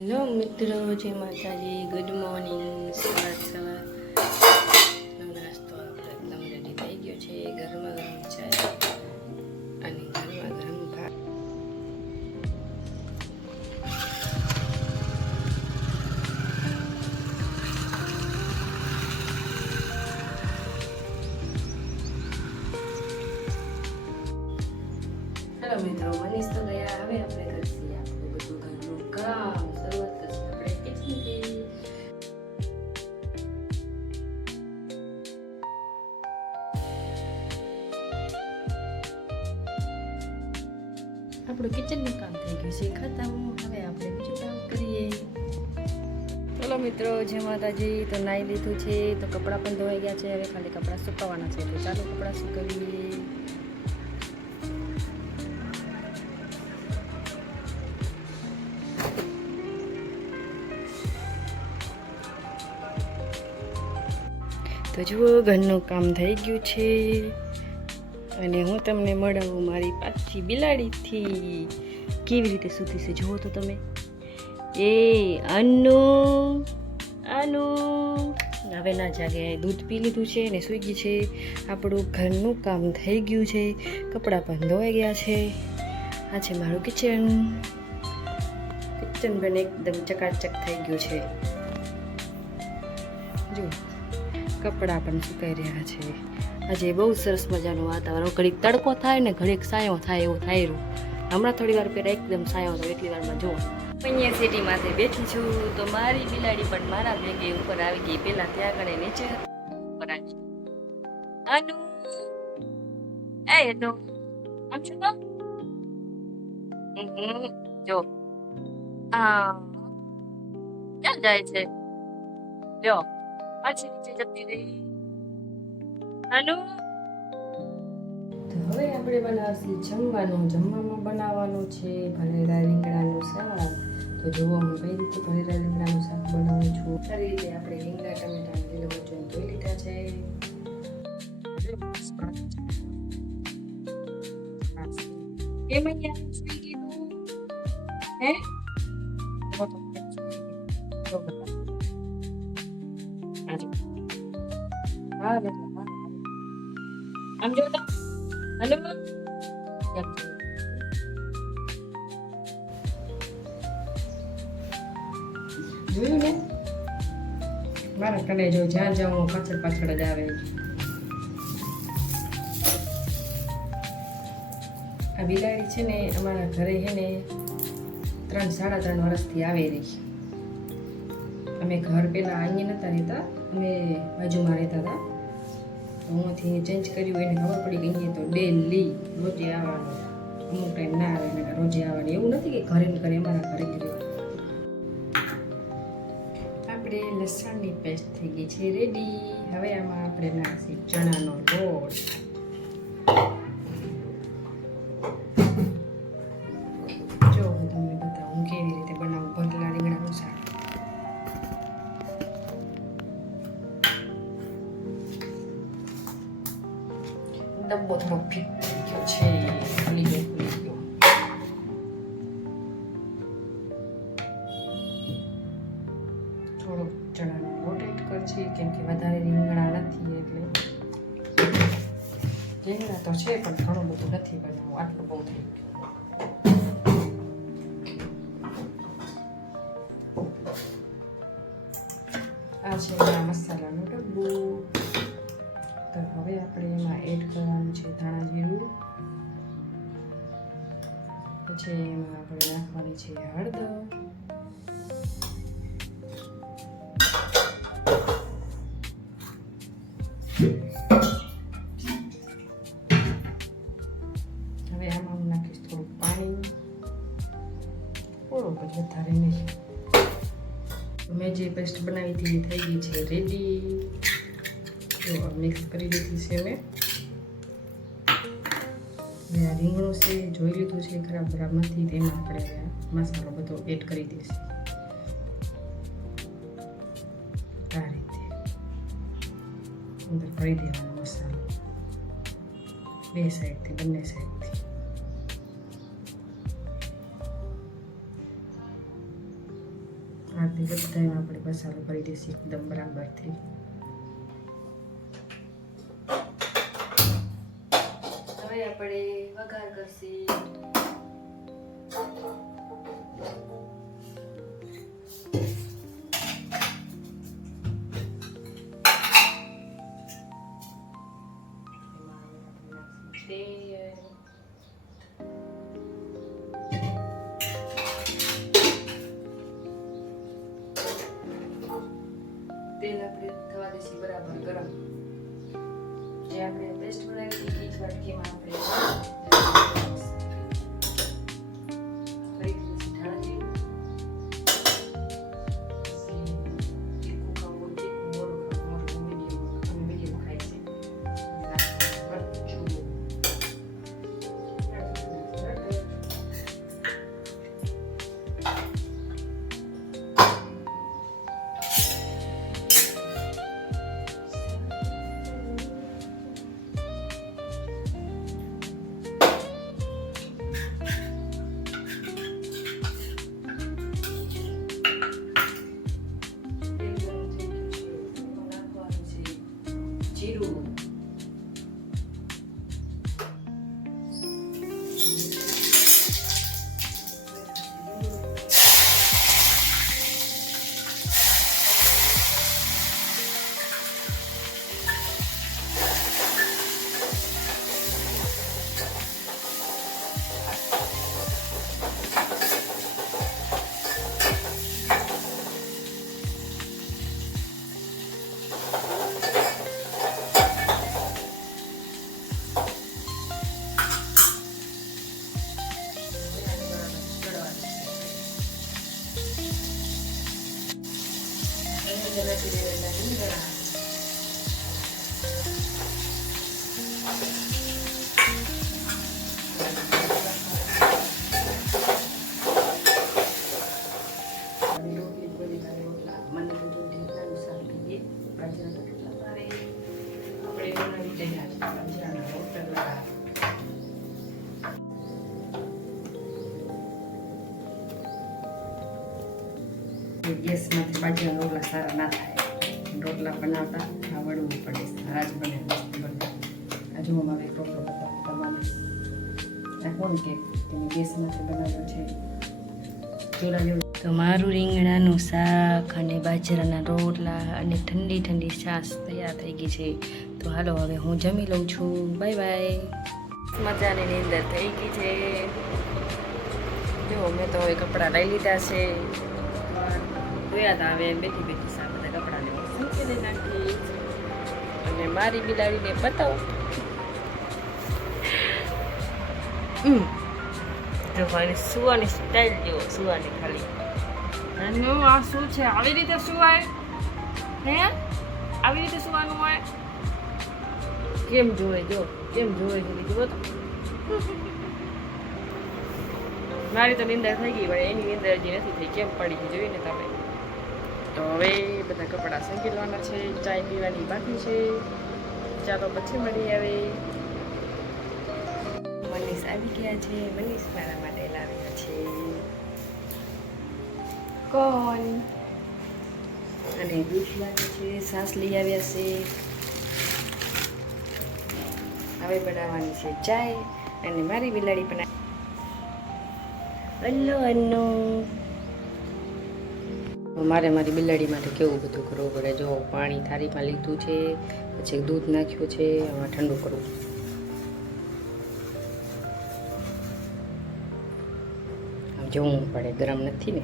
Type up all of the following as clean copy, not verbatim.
Hello મિત્રો, જય માતાજી. Good morning. સવાર નાસ્તો આપણે એકદમ રેડી થઈ ગયો છે. ગરમા ગરમ ચા અને ગરમા ગરમ ભાત. હેલો મિત્રો, મનીષ તો ગયા. હવે આપણે કરશું આપણું બધું ઘરનું કામ. શરૂઆત કરશું આપણે કિચનથી. આપણું કિચનનું કામ થઈ ગયું છે ખતમ. હવે આપણે બીજું કામ કરીએ. ચલો મિત્રો, જય માતાજી. તો નાહી લીધું છે, તો કપડાં પણ ધોવાઈ ગયા છે. હવે ખાલી કપડાં સુકવવાના છે, તો ચાલો કપડાં સુકવીએ. તો જુઓ, ઘરનું કામ થઈ ગયું છે અને હું તમને મળાવું મારી પાછી બિલાડીથી. કેવી રીતે સૂતી છે જુઓ તો તમે. એ અનુ અનુ હવે ના જાગે. દૂધ પી લીધું છે ને સૂઈ ગઈ છે. આપણું ઘરનું કામ થઈ ગયું છે. કપડાં પણ ધોવાઈ ગયા છે. આ છે મારું કિચન. કિચન પણ એકદમ ચકાચક થઈ ગયું છે. જો કપડાં પણ સુકાઈ રહ્યા છે. આજે બહુ સરસ મજાનું વાતાવરણ. ઘડીક તડકો થાય ને ઘડીક સાયો થાય એવું થાય રહ્યું. હમણાં થોડી વાર પહેલાં એકદમ સાયો હતો, એટલી વારમાં જુઓ. અહીંયા સિટીમાંથી બેઠી છું, તો મારી બિલાડી પણ મારા ભેગે ઉપર આવી ગઈ. પહેલાં ત્યાં આગળ નીચે ઉપર આવી. અનુ એ અનુ આમ છું તો જો આ ક્યાં જાય છે? જો પાછી નીચે જતી રહી. અનુ તો હવે આપણે બનાવશું જમવાનું. જમવામાં બનાવવાનું છે ભરેલા રીંગણાનું શાક. તો જુઓ, હું કઈ રીતે ભરેલા રીંગણાનું શાક બનાવું છું. સારી રીતે આપણે રીંગણા, ટમેટા, લીલું મરચું ધોઈ લીધા છે. કેમ અહીંયા સુઈ ગયું હે? આમ જો તો હલો જોયું ને, મારા કને જો જ્યાં જાઉં પાછળ પાછળ જ આવે. આ બિલાડી છે ને અમારા ઘરે છે ને 3-3.5 વર્ષથી આવે રહી. અમે ઘર પહેલાં અહીંયા નહોતા રહેતા, અમે બાજુમાં રહેતા હતા. તો હુંથી ચેન્જ કર્યું. એને ખબર પડી કે અહીંયા તો ડેલી રોજે આવવાનું, અમુક ટાઈમ ના આવે ને રોજે આવવાનું. એવું નથી કે ઘરે ને ઘરે, અમારા ઘરે જ રહેવાનું. આપણે લસણની પેસ્ટ થઈ ગઈ છે રેડી. હવે આમાં આપણે નાખીએ ચણાનો લોટ. જો હું તમને બતાવું કેવી રીતે બનાવું ભરેલા રીંગણાનું શાક. ડબ્બો થોડો ફિટ થઈ ગયો છે, ખુલી ગયો. થોડોક ચણાનો લોટ એડ કરશે, કેમ કે વધારે રીંગણા નથી એટલે. રીંગણા તો છે પણ ઘણું બધું નથી બનાવવું, આટલું બહુ થઈ ગયું. આ છે મારા મસાલાનું ડબ્બું. તો હવે આપણે એમાં એડ કરવાનું છે ધાણા જીરું. પછી એમાં આપણે નાખવાની છે હળદર. હવે આમાં હું નાખીશ થોડું પાણી, થોડુંક જ, વધારે નહીં. મેં જે પેસ્ટ બનાવી હતી થઈ ગઈ છે રેડી. જો મિક્સ કરી દીધી છે મેં. હવે આ રીંગણું છે જોઈ લીધું છે ખરાબ ખરાબ નથી, તેમાં આપણે મસાલો બધો એડ કરી દઈશું. આ રીતે અંદર ભરી દેવાનો મસાલો, બે સાઈડથી, બંને સાઈડથી. આથી બધામાં આપણે મસાલો ભરી દઈશું એકદમ બરાબરથી. હવે આપણે વઘાર કરશું. તેલ આપણે થવા દઈશું બરાબર ગરમ. જે આપણે પેસ્ટ બનાવી હતી એ જ વાટકીમાં આપણે જીરું, ગેસમાંથી બાજરાના રોટલા સારા ના થાય. રોટલા બનાવતા આવડવું પડે. સારા જ બને, મસ્ત બને. આ જોવામાં એક રોટલો તમારે કોણ કે તમે ગેસમાંથી બનાવ્યો છે ચોલા જેવું. તો મારું રીંગણાનું શાક અને બાજરાના રોટલા અને ઠંડી ઠંડી છાશ તૈયાર થઈ ગઈ છે. તો હાલો હવે હું જમી લઉં છું. Bye bye. મજાની નીંદર થઈ ગઈ છે. જો મેં તો હવે કપડાં લઈ લીધા છે. જોયા હતા હવે બેઠી બેઠી સા બધા કપડાને મૂકી નાખી અને મારી બિલાડીને બતાવું. જો મારી સુવાની સ્ટાઈલ જેવો સુવાની ખાલી. અને આ શું છે? આવી રીતે સુવાય હે? આવી રીતે સુવાનું હોય? કેમ જોવે? જો કેમ જોવે છે જુઓ તો. મારી તો નિંદર થઈ ગઈ ભાઈ, એની નિંદર હજી નથી થઈ. કેમ પડી ગઈ જોઈને તમે. તો હવે બધા કપડાં સંકેલવાના છે, ચાય પીવાની બાકી છે. ચાલો પછી મળી આવે. મનીષ આવી ગયા છે. મનીષ મારા માટે લાવ્યા છે કોણ અને દૂધ લાગે છે. સાસ લઈ આવ્યા છે. હવે બનાવવાની છે ચાય અને મારી બિલાડી પણ અલ્લો અન્નો. મારે મારી બિલાડી માટે કેવું બધું કરવું પડે. જો પાણી થાળીમાં લીધું છે, પછી દૂધ નાખ્યું છે, આમાં ઠંડુ કરવું. આમ જોવું પડે, ગરમ નથી ને.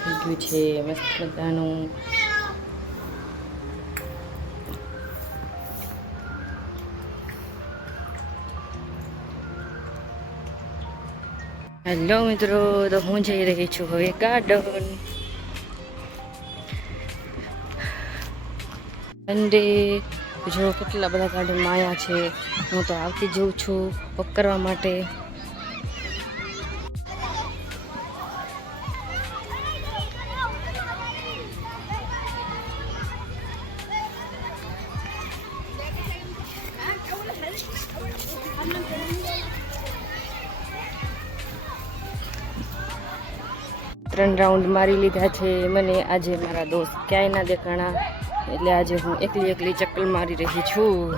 થઈ ગયું છે મસ્ત મજાનું. હેલો મિત્રો, તો હું જઈ રહી છું હવે ગાર્ડન. સન્ડે જો કેટલા બધા ગાર્ડનમાં આવ્યા છે. હું તો આવતી જઉં છું વોક કરવા માટે. 3 રાઉન્ડ મારી લીધા છે. મને આજે મારા દોસ્ત ક્યાંય ના દેખાણા, એટલે આજે હું એકલી ચક્કર મારી રહી છું.